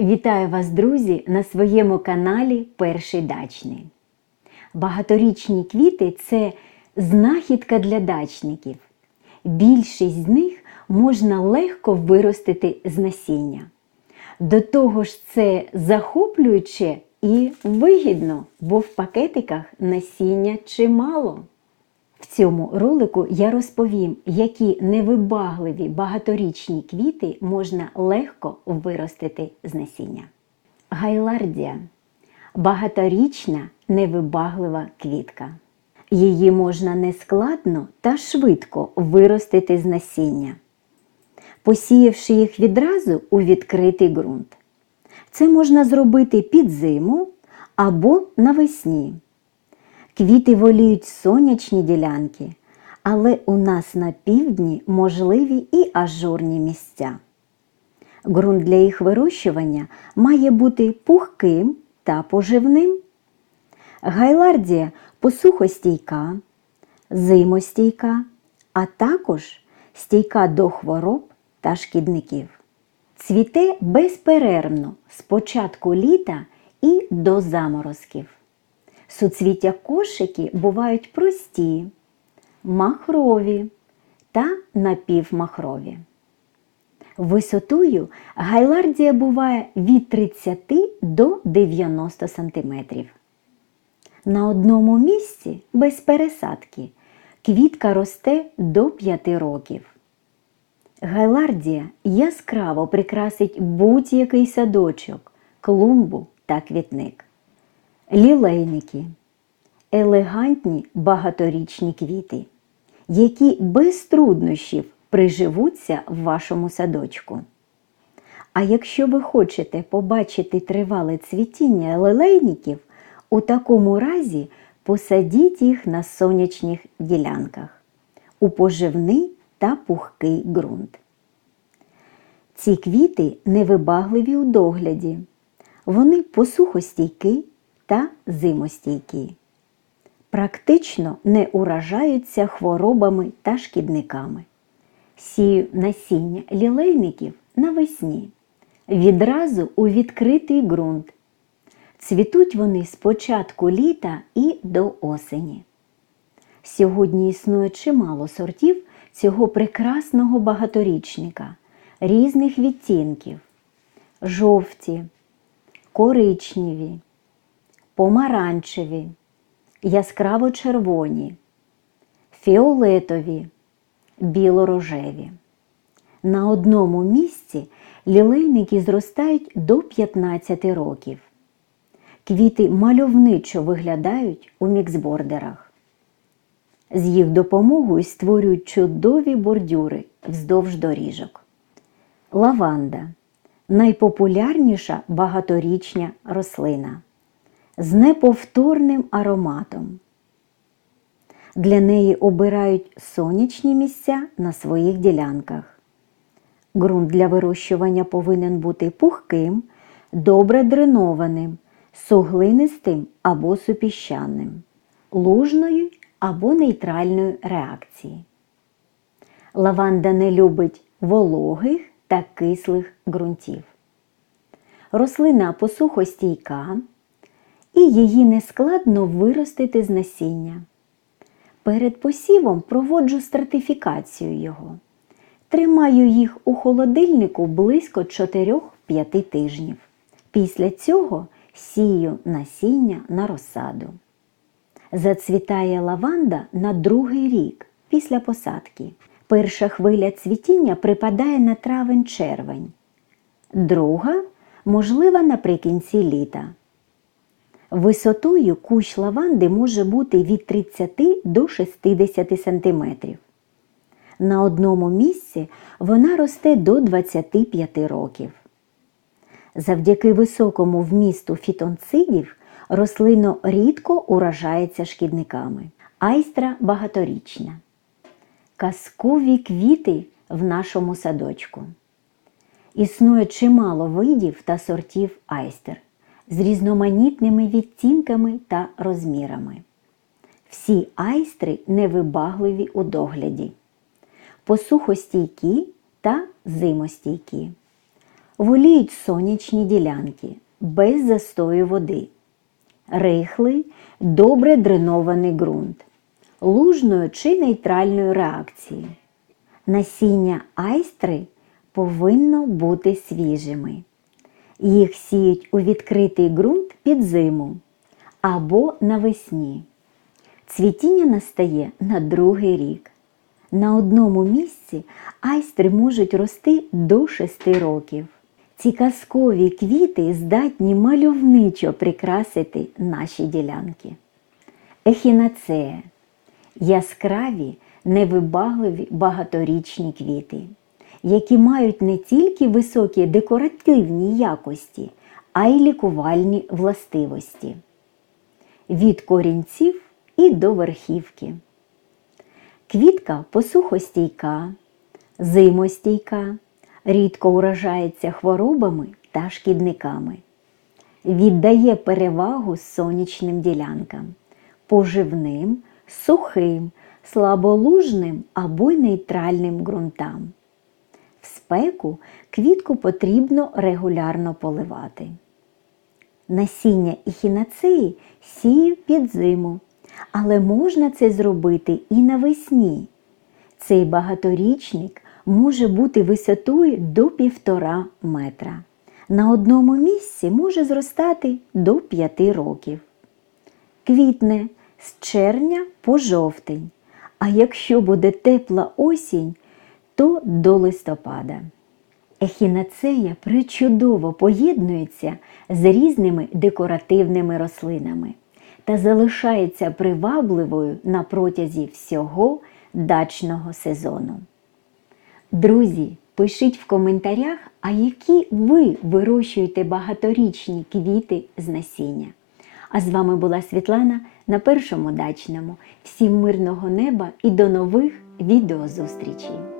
Вітаю вас, друзі, на своєму каналі Перший дачний. Багаторічні квіти це знахідка для дачників. Більшість з них можна легко виростити з насіння. До того ж, це захоплююче і вигідно, бо в пакетиках насіння чимало. В цьому ролику я розповім, які невибагливі багаторічні квіти можна легко виростити з насіння. Гайлардія багаторічна невибаглива квітка. Її можна нескладно та швидко виростити з насіння, посіявши їх відразу у відкритий ґрунт. Це можна зробити під зиму або навесні. Квіти воліють сонячні ділянки, але у нас на півдні можливі і ажурні місця. Ґрунт для їх вирощування має бути пухким та поживним. Гайлардія посухостійка, зимостійка, а також стійка до хвороб та шкідників. Цвіте безперервно з початку літа і до заморозків. Суцвіття кошики бувають прості, махрові та напівмахрові. Висотою гайлардія буває від 30 до 90 см. На одному місці без пересадки квітка росте до 5 років. Гайлардія яскраво прикрасить будь-який садочок, клумбу та квітник. Лілейники елегантні багаторічні квіти, які без труднощів приживуться в вашому садочку. А якщо ви хочете побачити тривале цвітіння лилейників, у такому разі посадіть їх на сонячних ділянках у поживний та пухкий ґрунт. Ці квіти невибагливі у догляді, вони посухостійкі та зимостійкі. Практично не уражаються хворобами та шкідниками. Сію насіння лілейників навесні, відразу у відкритий ґрунт. Цвітуть вони з початку літа і до осені. Сьогодні існує чимало сортів цього прекрасного багаторічника, різних відтінків жовті, коричневі, помаранчеві, яскраво червоні, фіолетові, білорожеві. На одному місці лілейники зростають до 15 років. Квіти мальовничо виглядають у міксбордерах. З їх допомогою створюють чудові бордюри вздовж доріжок. Лаванда найпопулярніша багаторічня рослина з неповторним ароматом. Для неї обирають сонячні місця на своїх ділянках. Ґрунт для вирощування повинен бути пухким, добре дренованим, суглинистим або супіщаним, лужною або нейтральної реакції. Лаванда не любить вологих та кислих ґрунтів. Рослина посухостійка і її нескладно виростити з насіння. Перед посівом проводжу стратифікацію його. Тримаю їх у холодильнику близько 4-5 тижнів. Після цього сію насіння на розсаду. Зацвітає лаванда на другий рік після посадки. Перша хвиля цвітіння припадає на травень-червень, друга можлива наприкінці літа. Висотою кущ лаванди може бути від 30 до 60 см. На одному місці вона росте до 25 років. Завдяки високому вмісту фітонцидів рослино рідко уражається шкідниками. Айстра багаторічна. Казкові квіти в нашому садочку. Існує чимало видів та сортів айстер з різноманітними відтінками та розмірами. Всі айстри невибагливі у догляді, посухостійкі та зимостійкі. воліють сонячні ділянки без застою води, рихлий, добре дренований ґрунт, лужною чи нейтральною реакції. Насіння айстри повинно бути свіжими. Їх сіють у відкритий ґрунт під зиму або навесні. Цвітіння настає на другий рік. На одному місці айстри можуть рости до 6 років. Ці казкові квіти здатні мальовничо прикрасити наші ділянки. Ехінацея яскраві, невибагливі багаторічні квіти, які мають не тільки високі декоративні якості, а й лікувальні властивості. Від корінців і до верхівки. Квітка посухостійка, зимостійка, рідко уражається хворобами та шкідниками. Віддає перевагу сонячним ділянкам, поживним, сухим, слаболужним або нейтральним ґрунтам. Спеку квітку потрібно регулярно поливати. Насіння ехінацеї сію під зиму, але можна це зробити і навесні. Цей багаторічник може бути висотою до півтора метра. На одному місці може зростати до 5 років. Квітне з червня по жовтень, а якщо буде тепла осінь, то до листопада. Ехінацея причудово поєднується з різними декоративними рослинами та залишається привабливою на протязі всього дачного сезону. Друзі, пишіть в коментарях, а які ви вирощуєте багаторічні квіти з насіння. А з вами була Світлана на першому дачному. Всім мирного неба і до нових відеозустрічей!